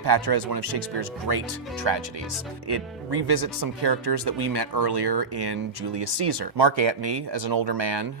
Cleopatra is one of Shakespeare's great tragedies. It revisits some characters that we met earlier in Julius Caesar. Mark Antony, as an older man,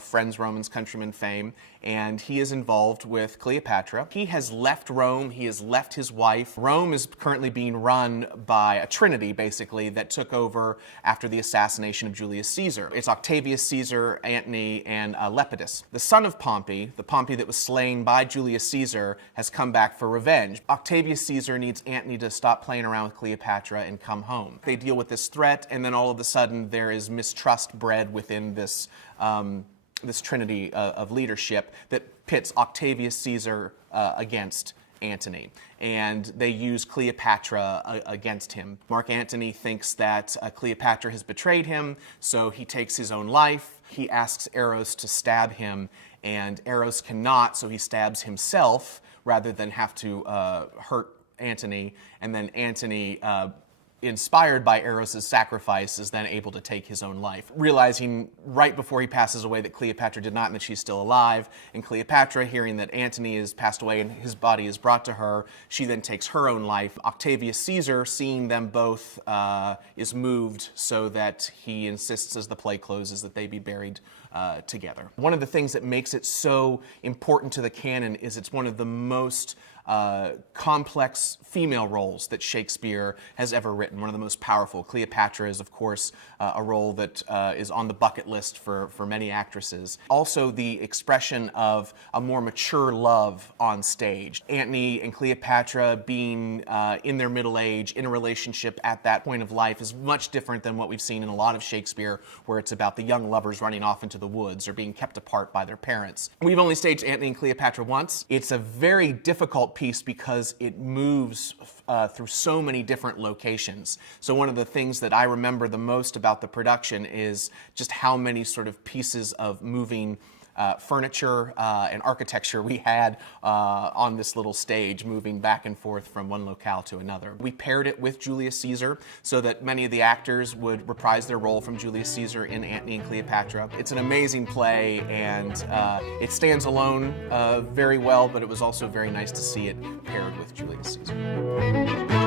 friends Romans, countrymen fame, and he is involved with Cleopatra. He has left Rome, he has left his wife. Rome is currently being run by a trinity, basically, that took over after the assassination of Julius Caesar. It's Octavius Caesar, Antony, and Lepidus. The son of Pompey, the Pompey that was slain by Julius Caesar, has come back for revenge. Octavius Caesar needs Antony to stop playing around with Cleopatra and come home. They deal with this threat, and then all of a sudden there is mistrust bred within this this trinity of leadership that pits Octavius Caesar against Antony, and they use Cleopatra against him. Mark Antony thinks that Cleopatra has betrayed him, so he takes his own life. He asks Eros to stab him, and Eros cannot, so he stabs himself rather than have to hurt Antony, and then Antony, inspired by Eros' sacrifice, is then able to take his own life, realizing right before he passes away that Cleopatra did not and that she's still alive. And Cleopatra, hearing that Antony has passed away and his body is brought to her, she then takes her own life. Octavius Caesar, seeing them both, is moved so that he insists, as the play closes, that they be buried together. One of the things that makes it so important to the canon is it's one of the most complex female roles that Shakespeare has ever written, one of the most powerful. Cleopatra is, of course, a role that is on the bucket list for many actresses. Also, the expression of a more mature love on stage. Antony and Cleopatra being in their middle age, in a relationship at that point of life, is much different than what we've seen in a lot of Shakespeare, where it's about the young lovers running off into the woods or being kept apart by their parents. We've only staged Antony and Cleopatra once. It's a very difficult piece because it moves through so many different locations. So one of the things that I remember the most about the production is just how many sort of pieces of moving furniture and architecture we had on this little stage, moving back and forth from one locale to another. We paired it with Julius Caesar so that many of the actors would reprise their role from Julius Caesar in Antony and Cleopatra. It's an amazing play, and it stands alone very well, but it was also very nice to see it paired with Julius Caesar.